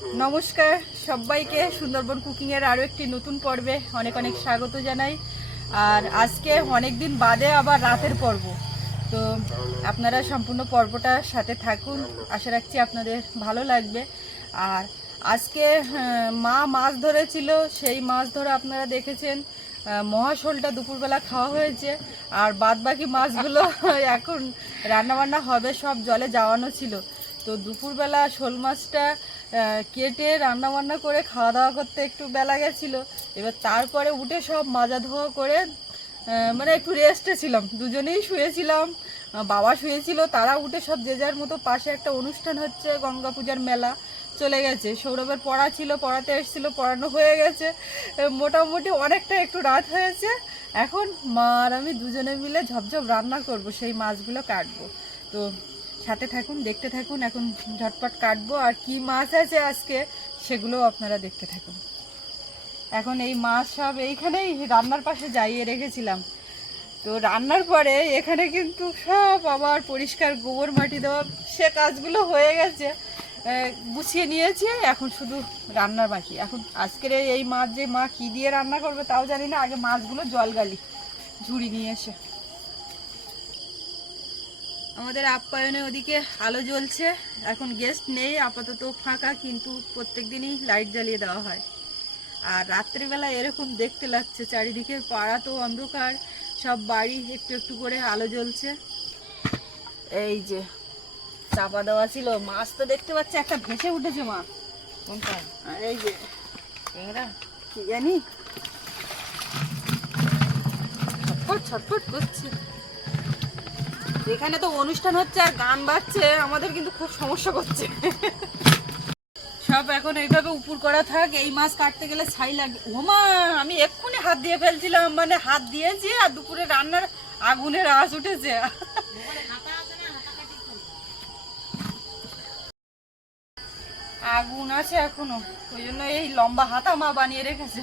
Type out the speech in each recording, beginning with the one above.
নমস্কার সবাইকে, সুন্দরবন কুকিংয়ের আরও একটি নতুন পর্বে অনেক অনেক স্বাগত জানাই। আর আজকে অনেক দিন বাদে আবার রাতের পর্ব। তো আপনারা সম্পূর্ণ পর্বটার সাথে থাকুন, আশা রাখছি আপনাদের ভালো লাগবে। আর আজকে মা মাছ ধরেছিল, সেই মাছ ধরে আপনারা দেখেছেন। মহাশোলটা দুপুরবেলা খাওয়া হয়েছে, আর বাদ বাকি মাছগুলো এখন রান্নাবান্না হবে, সব জলে যাওয়ানো ছিল। তো দুপুরবেলা শোল মাছটা কেটে রান্না বান্না করে খাওয়া দাওয়া করতে একটু বেলা গেছিল। এবার তারপরে উঠে সব মাজা ধোয়া করে মানে একটু রেস্টে ছিলাম। দুজনেই শুয়েছিলাম বাবা শুয়েছিল, তারা উঠে সব যে যার মতো পাশে একটা অনুষ্ঠান হচ্ছে, গঙ্গা পূজার মেলা চলে গেছে। সৌরভের পড়া ছিল, পড়াতে এসেছিল, পড়ানো হয়ে গেছে। মোটামুটি অনেকটা একটু রাত হয়েছে। এখন মা আর আমি দুজনে মিলে ঝপঝপ রান্না করব, সেই মাছগুলো কাটবো। তো সাথে থাকুন, দেখতে থাকুন, এখন ঝটপট কাটবো। আর কি মাছ আছে আজকে সেগুলো আপনারা দেখতে থাকুন। এখন এই মাছ সব এইখানেই রান্নার পাশে যাইয়ে রেখেছিলাম। তো রান্নার পরে এখানে কিন্তু সব আবার পরিষ্কার গোবর, মাটি দেওয়া, সে কাজগুলো হয়ে গেছে। গুছিয়ে নিয়েছি, এখন শুধু রান্নার বাকি। এখন আজকের এই- মাছ যে মা কি দিয়ে রান্না করবে তাও জানি না, আগে মাছগুলো জল গালি ঝুড়ি নিয়ে এসে। আমাদের আপ্যায়নে ওদিকে আলো জ্বলছে এখন গেস্ট নেই আপাতত ফাঁকা কিন্তু প্রত্যেক দিনই লাইট জ্বালিয়ে দেওয়া হয়। আর রাত্রিবেলা এরকম দেখতে লাগছে চারিদিকের পাড়া তো অন্ধকার সব বাড়ি একটু একটু করে আলো জ্বলছে। এই যে চাপা দেওয়া ছিল মাছ তো দেখতে পাচ্ছি একটা ভেসে উঠেছে মা। কোনটা? এই যে ট্যাংরা কি জানি? ছটফট ছটফট করছে। এখানে তো অনুষ্ঠান হচ্ছে আর গান বাজছে, আমাদের কিন্তু খুব সমস্যা করছে। সব এখন এইভাবে উপর করা থাক, এই মাছ কাটতে গেলে ছাই লাগে ওমা, আমি এক্ষুনি হাত দিয়ে ফেলছিলাম মানে হাত দিয়েছি আর দুপুরে রান্নার আগুনের আঁচ উঠেছে। আগুন আছে এখনও, ওই জন্য এই লম্বা হাতা মা বানিয়ে রেখেছে।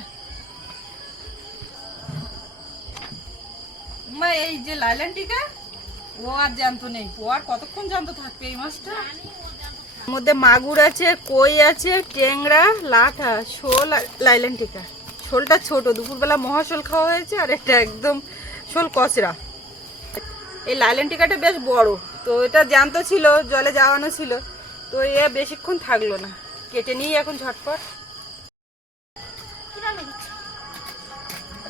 মা, এই যে লাইলান টিকা ও আর জ্যান্ত নেই। ও আর কতক্ষণ জ্যান্ত থাকবে এই মাছটা? মধ্যে মাগুর আছে কই আছে টেংরা লাঠা শোল লাইলান টিকা শোলটা ছোট দুপুরবেলা মহাশোল খাওয়া হয়েছে আর এটা একদম শোল কচরা। এই লাইলান টিকাটা বেশ বড় তো এটা জ্যান্ত ছিল জলে যাওয়ানো ছিল তো এ বেশিক্ষণ থাকল না। কেটে নিই এখন ঝটপট।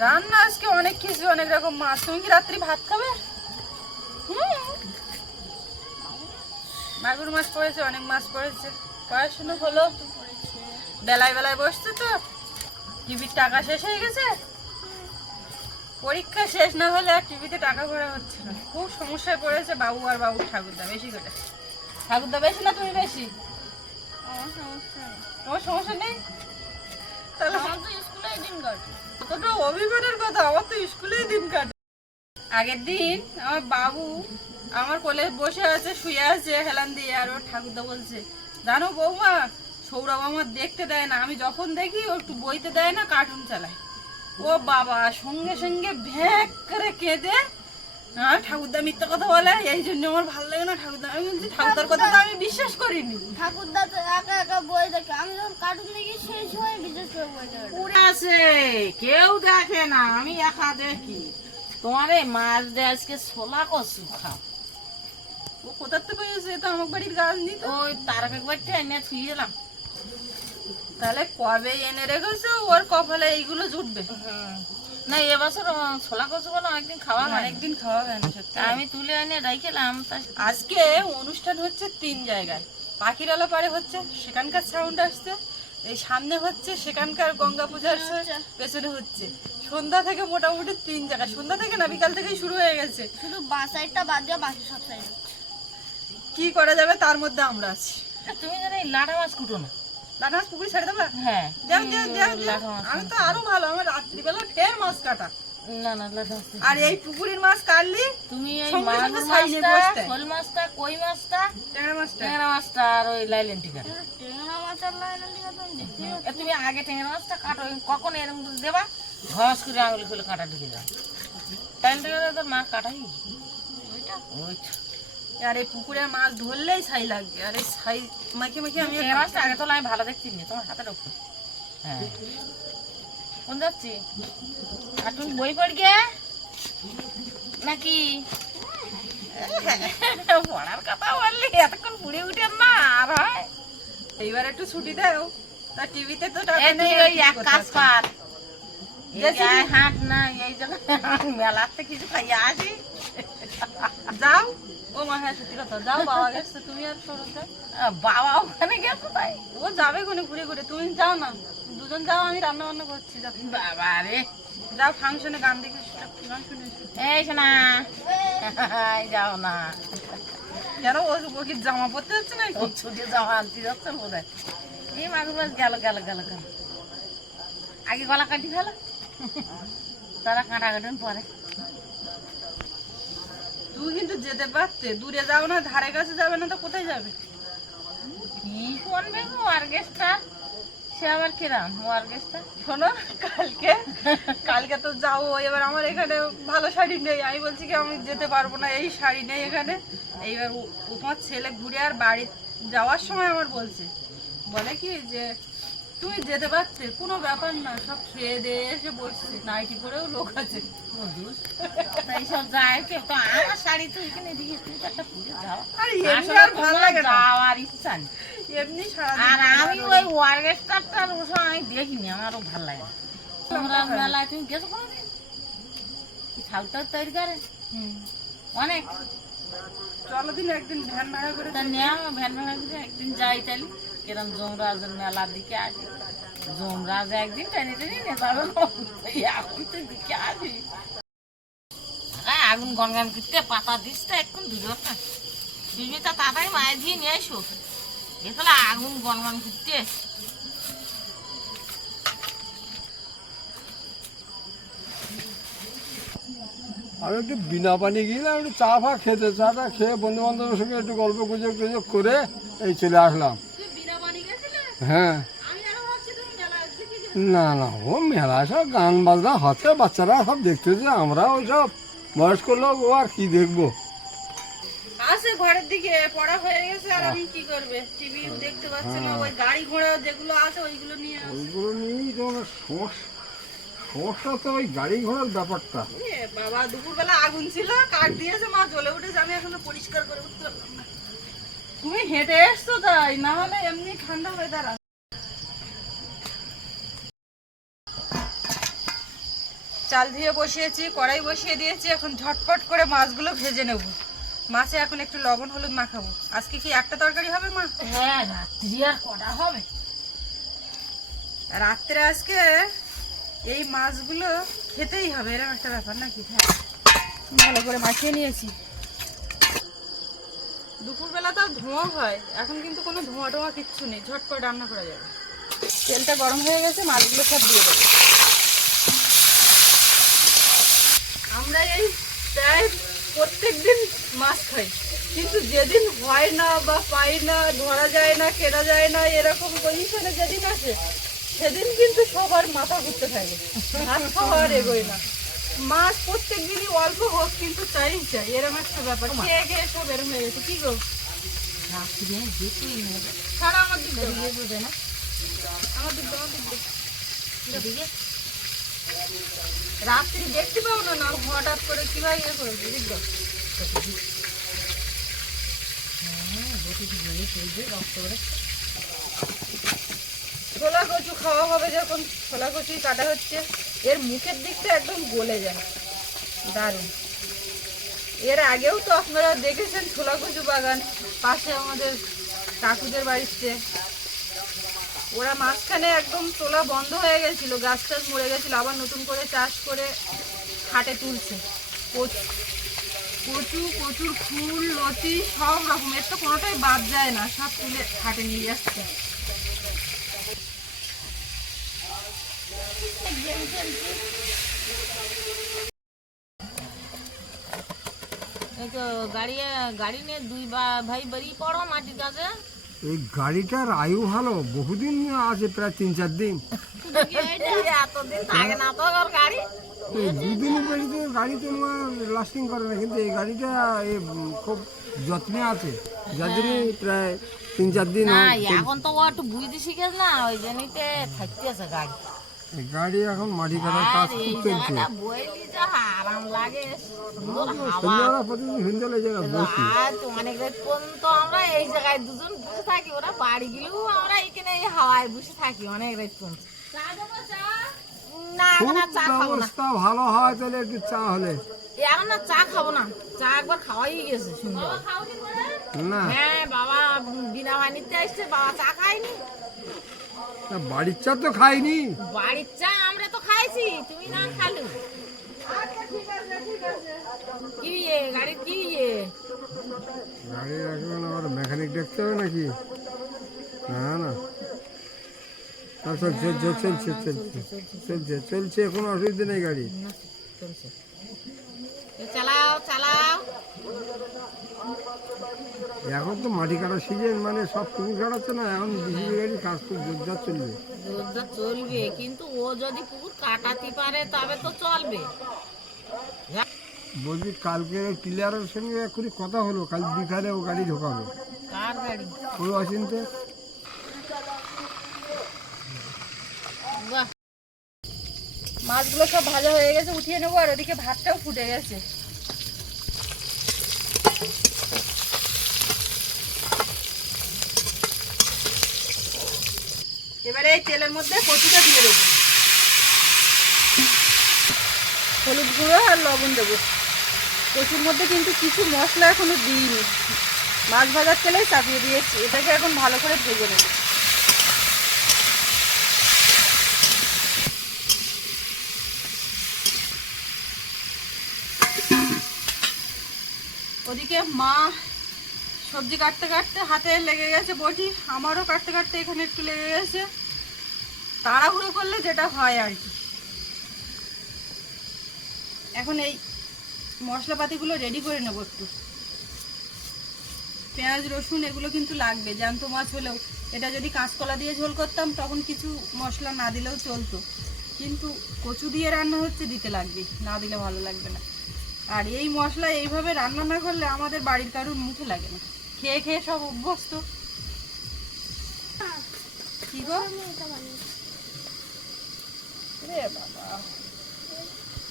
রান্না আজকে অনেক কিছু অনেক রকম মাছ। তুমি কি রাত্রি ভাত খাবে। মাগুর মাছ পড়েছে অনেক মাছ পড়েছে। পড়াশুনো হলো। বেলায় বেলায় বসছে তো। টিভির টাকা শেষ হয়ে গেছে। পরীক্ষা শেষ না হলে আর টিভিতে টাকা ভরা হচ্ছে না। খুব সমস্যায় পড়েছে বাবু আর বাবুর ঠাকুরদা বেশি করে। ঠাকুরদা বেশি না তুমি বেশি? তোমার সমস্যা নেই? তাহলে কতটা অভিমানের কথা আমার তো স্কুলেই দিন কাটে। আগের দিন আমার বাবু আমার কোলে বসে আছে শুয়ে আছে হেলান দিয়ে আর ওর ঠাকুরদা বলছে জানো বৌমা সৌরভ আমার দেখতে দেয় না আমি যখন দেখি ও একটু বইতে দেয় না কার্টুন চালায়। ও বাবা সঙ্গে সঙ্গে ভ্যাক করে কেঁদে হ্যাঁ ঠাকুরদা মিথ্যা কথা বলে এই জন্য আমার ভালো লাগে না ঠাকুরদা। আমি বলছি ঠাকুরদার কথা তো আমি বিশ্বাস করিনি। ঠাকুরদা তো একা একা বই দেখে আমি যখন কার্টুন দেখি সেই সময় বিশেষ করে বই দেখে। আছে কেউ দেখে না আমি একা দেখি। তোমার মাছ দিয়ে আজকে ছোলা কচু খাও। ও কোথার থেকে এসে তো আমার বাড়ির গাছ নিত ওই তারক একবার এনে থুয়ে এলাম তাহলে কবে এনে রেখেছো? ওর কপালে এইগুলো জুটবে। না এবছর ছোলা কচু বলে অনেকদিন খাওয়া হয় অনেকদিন খাওয়া হয় না সত্যি। তা আমি তুলে এনে রেখেলাম তা আজকে অনুষ্ঠান হচ্ছে তিন জায়গায়। পাখিরালা পাড়ে হচ্ছে সেখানকার সাউন্ড আসছে। এই সামনে হচ্ছে সেখানকার গঙ্গা পূজার পেছনে হচ্ছে। সন্ধ্যা থেকে মোটামুটি তিন জায়গায় সন্ধ্যা থেকে না বিকাল থেকেই শুরু হয়ে গেছে। শুধু বাঁ সাইডটা বাদ দিয়ে বাকি সব সাইড। কি করা যাবে তার মধ্যে আমরা আছি। তুমি যেন এই লাটা মাছ কুটো না। লাটা মাছ পুকুরে ছেড়ে দেবা? হ্যাঁ। আমি তো আরও ভালো আমার রাত্রিবেলা ফের মাছ কাটা। না না আর এই পুকুরের মাছ কাটলি? তুমি এই মাগুর মাছটা শোল মাছটা কই মাছটা? ট্যাংরা মাছটা। ট্যাংরা মাছটা আর ওই লাইলেন টিকা। লাইন দিকে তো আমি দেখতে তুমি আগে ট্যাংরা মাছটা কাটো কখন এরকম দেবা? ঘস করে আঙুলি খুলে কাটা ঢুকে যাও টাইম থেকে তো মা কাটাই। ওইটা? ওইটা। আর এই পুকুরে মাছ ধরলেই ছাই লাগবে। আর এই ছাই মাখে মাখে আমি মাছটা আগে তোলা আমি ভালো দেখছি নি তোমার হাতে রাখো হ্যাঁ। কোন যাচ্ছি? বই পড় গে নাকি? পড়ার কথা বললি এতক্ষণ না আর হয়? এইবার একটু ছুটি দাও। তা টিভিতে তো ওই এক কাজ? কর। হাঁট না এই জায়গায় মেলাতে কিছু খাইয়ে আসি। যাও। ও মা হ্যাঁ সত্যি কথা। যাও বাবা গেছে। তুমি আর সরতে বাবা ওখানে গেছে তাই। ও যাবে কোনে ঘুরে ঘুরে? তুমি যাও না। দুজন যাও আমি রান্না বান্না করছি বাবা রে। যাও ফাংশনে গান দেখে। এই শোনা যাও না। কেন ও কি জামা পরতে হচ্ছে না ছুটি যাওয়া আনতে যাচ্ছে বোধ হয় এই মাগুর মাছ গেল গেল গেল গেল। আগে গলা কাটি ফেলো। তারা কাটা কাটুন পরে। তুই কিন্তু যেতে পারতে। দূরে যাও না ধারে কাছে যাবে না তো কোথায় যাবে? কি করবে গো অর্কেস্ট্রা সে আবার কিরাম অর্কেস্ট্রা শোনো কালকে কালকে তো যাও এবার আমার এখানে ভালো শাড়ি নেই। আমি বলছি কি আমি যেতে পারব না এই শাড়ি নেই এখানে। এইবার ও ও তোমার ছেলে ঘুরে আর বাড়ি যাওয়ার সময় আমার বলছে। বলে কি যে তুমি যেতে পারতে? কোনো ব্যাপার না সব খেয়ে দিয়ে এসে বসছে। নাইটি করেও লোক আছে। তাই সব যায় কেউ? তো আমার শাড়ি তো এখানে দিকে তুই তো একটা পুজো যাও আর আর ভালো লাগে না। যাওয়ার ইচ্ছা নেই। এমনি আর আমি ওই অর্কেস্ট্রাটার ওসব আমি দেখিনি আমারও ভালো লাগে তোমরা মেলায় তুমি গেছো কোনোদিন? তৈরি করে? অনেক। চলো দিন একদিন ভ্যান ভাড়া করে তা ভ্যান ভাড়া করে একদিন যাই তাহলে। কিরম যমরাজের মেলার দিকে আসি। যমরাজ একদিন টেনে টেনে নিয়ে যাবে। এখন তো দিকে আসি। আগুন গনগান করতে পাতা দিস তো এখন দুটো তুমি তো তাড়াতাড়ি মায়ের দিয়ে নিয়ে এসো এখানে আগুন গনগান করতে আমি একটু বিনা পানি গিয়েলাম একটু চা ফা খেতে চাটা খেয়ে বন্ধু বান্ধবের সঙ্গে একটু গল্প গুজব টুজব করে এই চলে আসলাম। হ্যাঁ। না না ও মেলা সব গান বাজনা হচ্ছে বাচ্চারা সব দেখতেছে আমরা ওই সব বয়স্ক লোক ও আর কি দেখব? আসে ঘরের দিকে পড়া হয়ে গেছে আর আমি কি করবে? টিভি দেখতে পাচ্ছি না ওই গাড়ি ঘোড়া যেগুলো আছে ওইগুলো নিয়ে আসে। ওইগুলো নিয়েই তো আমার সমস্যা সমস্যা তো ওই গাড়ি ঘোড়ার ব্যাপারটা। বাবা দুপুরবেলা আগুন ছিল কাঠ দিয়েছে মা জ্বলে উঠেছে আমি এখনও পরিষ্কার করে উঠতে পারলাম না। তুমি হেঁটে এসছো তাই? না হলে এমনি ঠান্ডা হয়ে দাঁড়া। চাল ধুয়ে বসিয়েছি কড়াই বসিয়ে দিয়েছি এখন ঝটপট করে মাছগুলো ভেজে নেব। মাছে এখন একটু লবণ হলুদ মাখাবো। আজকে কি একটা তরকারি হবে মা? হ্যাঁ রাত্রি আর কটা হবে? রাত্রে আজকে এই মাছগুলো খেতেই হবে এরকম একটা ব্যাপার নাকি? ভালো করে মাখিয়ে নিয়েছি। দুপুরবেলা তো ধোঁয়া হয় এখন কিন্তু কোনো ধোঁয়া টোয়া কিচ্ছু নেই ঝট করে রান্না করা যাবে। তেলটা গরম হয়ে গেছে মাছগুলো সব দিয়ে দেবো। আমরা এই প্রায় প্রত্যেক দিন মাছ খাই। কিন্তু যেদিন হয় না বা পাই না ধরা যায় না কেনা যায় না এরকম পজিশনে যেদিন আসে সেদিন কিন্তু সবার মাথা ঘুরতে থাকে। মাছ খাওয়ার এগোয় না। মাছ প্রত্যেক দিনই অল্প হোক কিন্তু চাই চাই। এরকম একটা ব্যাপার। খেয়ে খেয়ে সব এরম হয়ে গেছে। কি গো? রাত্রি যেতেই নেবে সারা আমার দিক দাও। এদিকে দেবে না। আমার দিক আমার দিক দাও। এদিকে। রাত্রি দেখতে পাও না না হঠাৎ করে কীভাবে ইয়ে করেছে দাও। ছোলা কচু খাওয়া হবে যখন ছোলা কচুই কাটা হচ্ছে, এর মুখের দিকটা একদম গলে যায়। দারুণ। এর আগেও তো আপনারা দেখেছেন ছোলা কচু বাগান, পাশে আমাদের কাকুদের বাড়িতে। ওরা মাঝখানে একদম তোলা বন্ধ হয়ে গেছিল, গাছ টাছ মরে গেছিল, আবার নতুন করে চাষ করে হাটে তুলছে। কচু কচু কচুর ফুল, লতি, সব রকম। এর তো কোনোটাই বাদ যায় না, সব তুলে হাটে নিয়ে যাচ্ছে। গাড়ি গাড়ি নিয়ে দুই ভাই বেরিয়ে পড়ো মাটির কাছে। এই গাড়িটার আয়ু ভালো? বহুদিন আছে প্রায় তিন চার দিন। এতদিন থাকে না তো ওর গাড়ি। তো এই দুদিনের বেশি গাড়ি তোমার লাস্টিং করে না কিন্তু এই গাড়িটা খুব যত্নে আছে। যার জন্য প্রায় তিন চার দিন এখন তো একটু বুঝতে শিখেছ না ওই জন্যই থাকতে আছে গাড়ি। গাড়ি এখন মাটি কাটার আর কাজ এই খুব চলছে। সন্ধ্যাবেলা প্রতিদিন সন্ধ্যাবেলা এই জায়গায় বসি অনেক রাত পর্যন্ত আমরা এই জায়গায় দুজন বসে থাকি ওরা বাড়ি গেলেও আমরা এখানে এই হাওয়ায় বসে থাকি অনেক রাত পর্যন্ত। না না ব্যবস্থা ভালো হয় তাহলে একটু চা হলে। এখন আর চা খাব না। চা একবার খাওয়াই গেছে সুন্দর না। হ্যাঁ বাবা বিনা বানিতে আসছে বাবা চা খায়নি। তা বাড়ির চা তো খাইনি। বাড়ির চা আমরা তো খাইছি তুমি না খালু। কি ইয়ে গাড়ির কি ইয়ে? গাড়ি এখন আবার মেকানিক দেখতে হবে নাকি? না না। না, চলছে চলছে চলছে চলছে চলছে কোনো অসুবিধা নেই গাড়ি। না, চালাও চালাও। এখন তো মাটি কাটার সিজন মানে সব পুকুর কাটাচ্ছে না এখন বিজেপি গাড়ি কাজ খুব জোরদার চলবে। জোরদার চলবে কিন্তু ও যদি পুকুর কাটাতে পারে তবে তো চলবে। বলছি কালকে ক্লিয়ারের সঙ্গে এক্ষুনি কথা হলো কাল বিকালে ও গাড়ি ঢোকাবে। কার গাড়ি? ওই অচিন্তে। মাছগুলো সব ভাজা হয়ে গেছে উঠিয়ে নেব আর ওদিকে ভাতটাও ফুটে গেছে। এবারে এই তেলের মধ্যে কচুটা দিয়ে দেবো। হলুদ গুঁড়ো আর লবণ দেবো। কচুর মধ্যে কিন্তু কিছু মশলা এখনও দিইনি। মাছ ভাজার তেলেই চাপিয়ে দিয়েছি। এটাকে এখন ভালো করে ভেজে নেব। ওদিকে মা সবজি কাটতে কাটতে হাতে লেগে গেছে বটি, আমারও কাটতে কাটতে এখানে একটু লেগে গেছে। তাড়াহুড়ো করলে যেটা হয় আর কি। এখন এই মশলাপাতিগুলো রেডি করে নেব একটু। পেঁয়াজ, রসুন, এগুলো কিন্তু লাগবে, জ্যান্ত মাছ হলেও। এটা যদি কাঁচকলা দিয়ে ঝোল করতাম, তখন কিছু মশলা না দিলেও চলতো। কিন্তু কচু দিয়ে রান্না হচ্ছে, দিতে লাগবে, না দিলে ভালো লাগবে না। আর এই মশলা এইভাবে রান্না না করলে আমাদের বাড়ির কারোর মুখে লাগে না। খেয়ে খেয়ে সব অভ্যস্ত। কি গো? রে বাবা।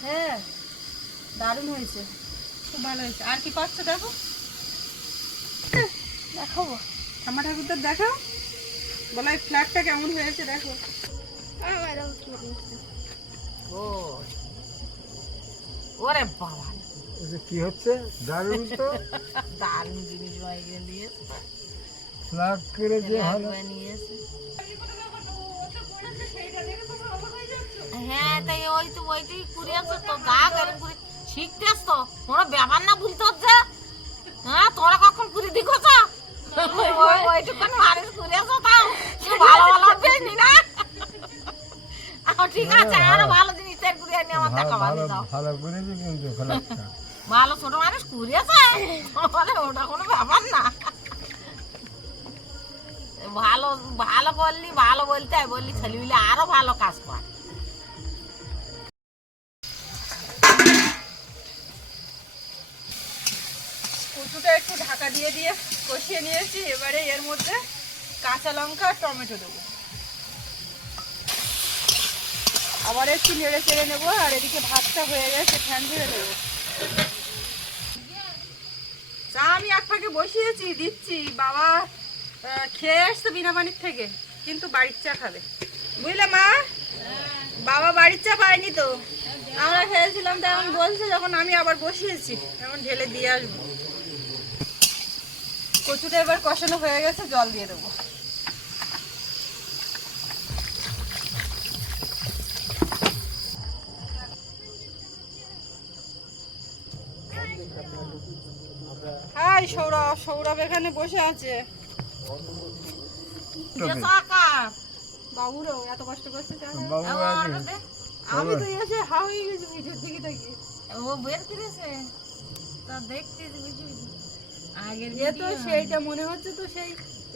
হ্যাঁ দারুণ হয়েছে। খুব ভালো হয়েছে। আর কি পাচ্ছ দেখো? দেখাবো। আমার ঠাকুরটা দেখাও। বলো এই ফ্ল্যাটটা কেমন হয়েছে দেখো। ও ওরে বাবা। কি হচ্ছে? দারুণ তো। দারুণ জিনিস বাইরে দিয়েছে। ফ্ল্যাগ করে যে ভালো হ্যাঁ তাই ওই তো ওইটাই করে আছে তো গা করে শিখতেছ তো কোনো ব্যাপার না বলতে হচ্ছে। হ্যাঁ তোরা কখন করে দিকছ ওইটুকুন মানুষ করে আছো তাও ভালো ভালো পেনি না আহ, ঠিক আছে আরও ভালো জিনিস তাই করে আনি আমার টাকা ভালো ভালো দাও। ভালো করেছে কিন্তু ফ্ল্যাগটা ভালো ছোট মানুষ করিয়েছে বলে, ওটা কোনো ব্যাপার না। ভালো ভালো করলি ভালো বলতে বললি ছেলেগুলি আরও ভালো কাজ কর। একটু ঢাকা দিয়ে দিয়ে কষিয়ে নিয়েছি, এবারে এর মধ্যে কাঁচা লঙ্কা আর টমেটো দেবো। আবার একটু নেড়ে চেড়ে নেব, আর এদিকে ভাতটা হয়ে গেছে, ফ্যান ধরে দেবো আমি এক ফাঁকে বসিয়েছি, দিচ্ছি। বাবা খেয়ে আসছে বিনা পানির থেকে, কিন্তু বাড়ির চা খাবে। বুঝলে মা? বাবা বাড়ির চা পায়নি তো। আমরা খেয়েছিলাম, তো এমন বলছে যখন আমি আবার বসিয়েছি এমন ঢেলে দিয়ে আসব। কচুটা এবার কষানো হয়ে গেছে, জল দিয়ে দেবো। সৌরভ সৌরভ এখানে বসে আছে। বাবুরও এত কষ্ট করছে জানো? বাবু আছে দে। আমি তো এসে হা গেছি ভিডিও থেকে থেকে ও বের করেছে? তা দেখতে। আগের এ তো সেইটা মনে হচ্ছে তো সেই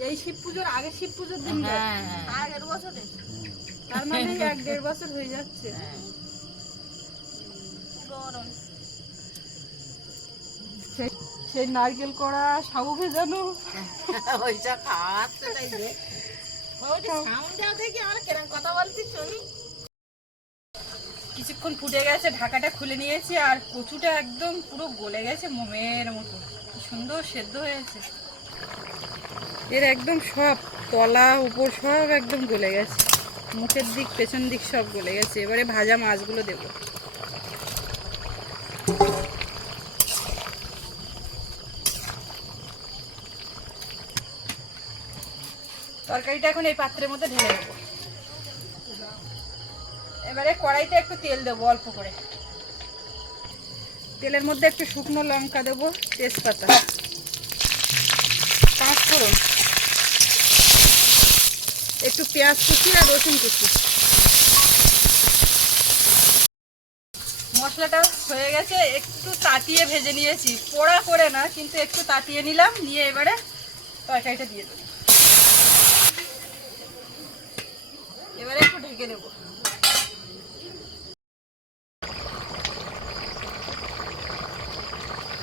এই শিব পুজোর আগে শিব পুজোর দিন হ্যাঁ হ্যাঁ। আগের বছরে তার মানে এক দেড় বছর হয়ে যাচ্ছে। হ্যাঁ। গরম। সেই- নারকেল করা সাবু ভেজানো। ওইটা খাওয়াচ্ছে তাই যে কিছুক্ষণ ফুটে গেছে ঢাকাটা খুলে নিয়েছি আর কচুটা একদম পুরো গলে গেছে মোমের মতো। সুন্দর সেদ্ধ হয়েছে এর একদম সব তলা উপর সব একদম গলে গেছে। মুখের দিক পেছন দিক সব গলে গেছে। এবারে ভাজা মাছগুলো দেবো। তরকারিটা এখন এই পাত্রের মধ্যে ঢেলে দেবো। এবারে কড়াইতে একটু তেল দেবো অল্প করে। তেলের মধ্যে একটু শুকনো লঙ্কা দেবো, তেজপাতা। পাঁচ ফোড়ন। একটু পেঁয়াজ কুচি আর রসুন কুচি। মশলাটা হয়ে গেছে, একটু তাতিয়ে ভেজে নিয়েছি। পোড়া করে না, কিন্তু একটু তাতিয়ে নিলাম, নিয়ে এবারে তরকারিটা দিয়ে দেবো এবারে একটু ঢেকে দেবো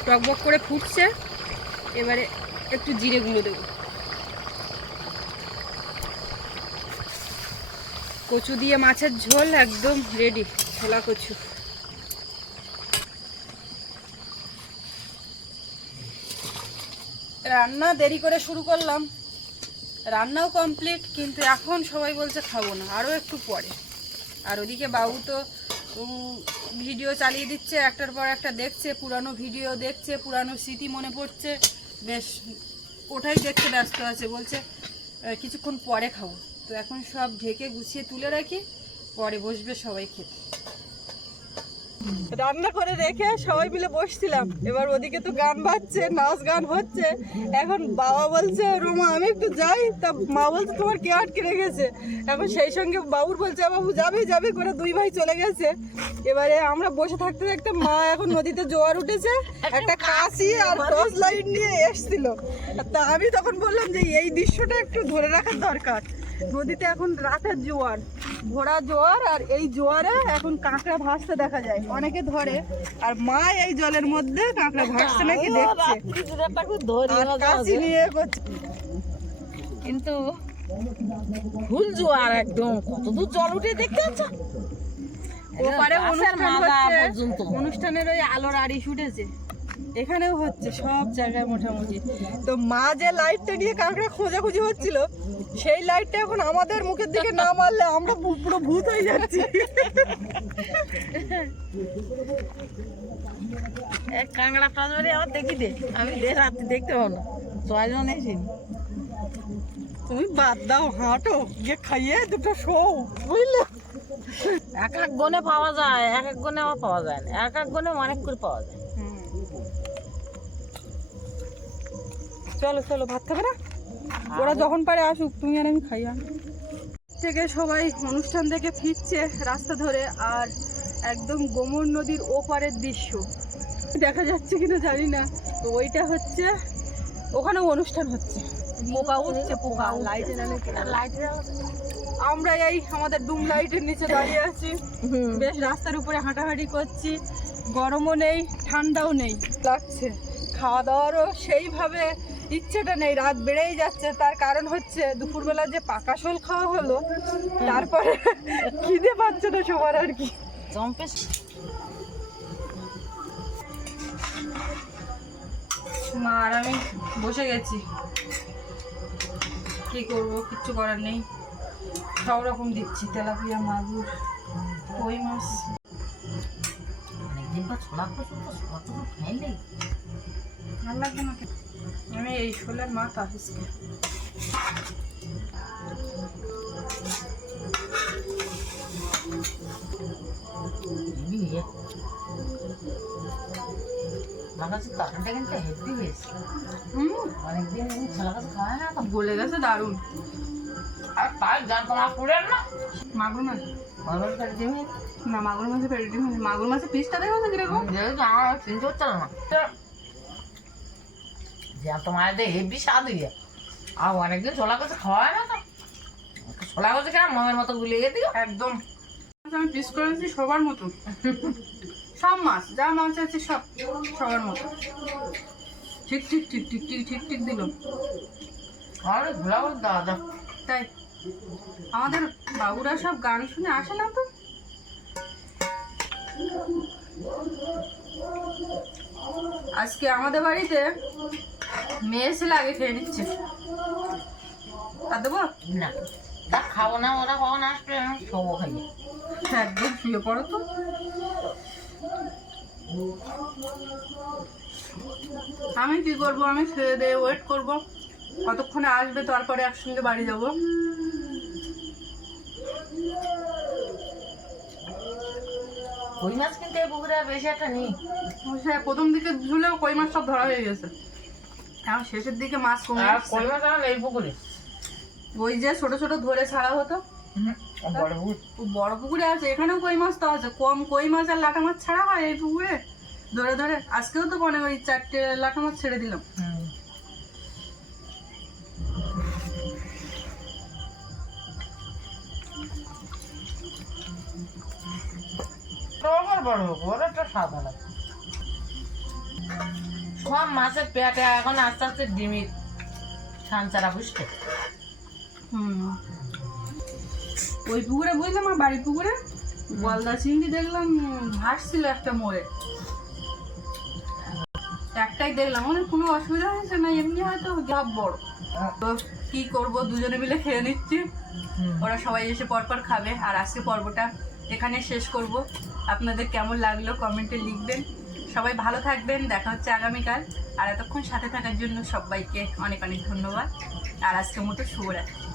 টকবক করে ফুটছে, এবারে একটু জিরে গুঁড়ো দেবো। কচু দিয়ে মাছের ঝোল একদম রেডি ছোলা কচু। রান্না দেরি করে শুরু করলাম। রান্নাও কমপ্লিট কিন্তু এখন সবাই বলছে খাব না আরও একটু পরে। আর ওদিকে বাবু তো ভিডিও চালিয়ে দিচ্ছে, একটার পর একটা দেখছে, পুরানো ভিডিও দেখছে, পুরানো স্মৃতি মনে পড়ছে। বেশ, ওটাই দেখতে ব্যস্ত আছে, বলছে কিছুক্ষণ পরে খাব। তো এখন সব ঢেকে গুছিয়ে তুলে রাখি, পরে বসবে সবাই খেতে। রান্না করে রেখে সবাই মিলে বসছিলাম। এবার ওদিকে তো গান বাজছে, নাচ গান হচ্ছে। এখন বাবা বলছে, রোমা, আমি একটু যাই। তা মা বলছে, তোমার কে আটকে রেখেছে? এখন সেই সঙ্গে বাবুর বলছে বাবু, যাবে যাবে? করে দুই ভাই চলে গেছে। এবারে আমরা বসে থাকতে থাকতে মা এখন নদীতে জোয়ার উঠেছে, একটা কাশি আর টর্চ লাইট নিয়ে এসছিল। তা আমি তখন বললাম যে, এই দৃশ্যটা একটু ধরে রাখার দরকার। নদীতে এখন রাতের জোয়ার ভোরা জোয়ার আর এই জোয়ারে এখন কাঁকড়া ভাসতে দেখা যায়। অনেকে ধরে আর মা এই জলের মধ্যে কাঁকড়া ভাসতে নাকি দেখছে। কাশি নিয়ে করছে কিন্তু ফুল জোয়ার একদম কত দূর জল উঠে দেখতে পাচ্ছ? ওপারে অনুষ্ঠান হচ্ছে অনুষ্ঠানের ওই আলোর আড়িশ উঠেছে এখানেও হচ্ছে সব জায়গায় মোটামুটি। তো মা যে লাইটটা নিয়ে কাঁকড়া খোঁজাখুঁজি হচ্ছিল সেই লাইটটা এখন আমাদের মুখের দিকে না মারলে আমরা পুরো ভূত হয়ে যাচ্ছি। এক কাঁকড়া পাঁচবারে আবার দেখি দে আমি রাত্রি দেখতে পাবো না। ছয়জন এসে তুমি বাদ দাও হাঁটো গিয়ে খাইয়ে দুটো শো বুঝলে? এক এক গনে পাওয়া যায় এক এক গনে আবার পাওয়া যায় না। এক এক গনে অনেক করে পাওয়া যায়। চলো চলো ভাত খাবে না? ওরা যখন পারে আসুক তুমি আর আমি খাই থেকে সবাই অনুষ্ঠান থেকে ফিরছে রাস্তা ধরে আর একদম গোমর নদীর ওপারের দৃশ্য। দেখা যাচ্ছে কিনা জানি না। তো ওইটা হচ্ছে ওখানেও অনুষ্ঠান হচ্ছে। পোকা উঠছে পোকা লাইটে লাইট আমরা এই আমাদের ডুম লাইটের নিচে দাঁড়িয়ে আছি। বেশ রাস্তার উপরে হাঁটাহাঁটি করছি। গরমও নেই ঠান্ডাও নেই। লাগছে। খাওয়া দাওয়ারও সেইভাবে ইচ্ছেটা নেই রাত বেড়েই যাচ্ছে। তার কারণ হচ্ছে দুপুরবেলা যে পাকা শোল খাওয়া হলো তারপরে খিদে পাচ্ছে না সবার আর কি। জম্পে মা আর আমি বসে গেছি। কি করব কিচ্ছু করার নেই। সব রকম দিচ্ছি তেলাপিয়া মাগুর কই মাছ। অনেকদিন পর ছোলা কচু ছোলা তো খাইলে ভালো লাগবে না? আমি এই শোলের মাথা আজকে। গলে গেছে দারুণ। আর তাই জানতো না না। মাগুর মাছ। কাছে না মাগুর মাছের পেটি মাগুর মাছের পিসটা দেখো তো কীরকম? চিনতে হচ্ছে না। জ্যান্ত মাছটা হেভি স্বাদ হয়ে আর অনেকদিন ছোলা কচু খাওয়া হয় না তো। ছোলা কচু কেন মমের মতো গুলিয়ে দিও? একদম। আমি পিস করেছি সবার মতো। সব মাছ যা মাছ আছে সব সবার মতো। ঠিক ঠিক ঠিক ঠিক ঠিক ঠিক ঠিক দিল। আরে ব্লাউজ দাদা। তাই। আমাদের বাবুরা সব গান শুনে আসে না তো? আজকে আমাদের বাড়িতে মেয়ে ছেলে আগে খেয়ে নিচ্ছে। আর দেবো? না। তা খাব না ওরা কখন আসবে? আমি শোবো খাইয়ে একদম শুয়ে পড়ো তো। আমি কি করব? আমি খেয়ে দিয়ে ওয়েট করব। কতক্ষণে আসবে? তারপরে একসঙ্গে বাড়ি যাব। কই মাছ কিন্তু? এই পুকুরে বেশি একটা নেই। প্রথম দিকে ঝুলেও কই মাছ সব ধরা হয়ে গেছে। এখন শেষের দিকে মাছ কমে আর আসছে। মাছ আমার এই পুকুরে? ওই যে ছোট ছোট ধরে ছাড়া হতো। বড় পুকুর? ও বড় পুকুরে আছে এখানেও কই মাছ তো আছে? কম কই মাছ আর লাটা মাছ ছাড়া হয় এই পুকুরে? ধরে ধরে। আজকেও তো মনে ওই চারটে লাটা মাছ ছেড়ে দিলাম। হুম। তোমার বড় একটা সাদা লাগে সব মাছের পেটে এখন আস্তে আস্তে ডিমির ছানচারা বুঝতে হুম। ওই পুকুরে বুঝলাম আমার বাড়ির পুকুরে? গলদা চিংড়ি দেখলাম ভাসছিল একটা মোড়ে। একটাই দেখলাম মানে কোনো অসুবিধা হয়েছে না এমনি হয়তো সব বড়। তো কি করব দুজনে মিলে খেয়ে নিচ্ছি। ওরা সবাই এসে পরপর খাবে আর আজকে পর্বটা এখানে শেষ করব। আপনাদের কেমন লাগল কমেন্টে লিখবেন। সবাই ভালো থাকবেন, দেখা হচ্ছে আগামীকাল। আর এতক্ষণ সাথে থাকার জন্য সবাইকে অনেক অনেক ধন্যবাদ। আর আজকের মতো শুভরাত্রি।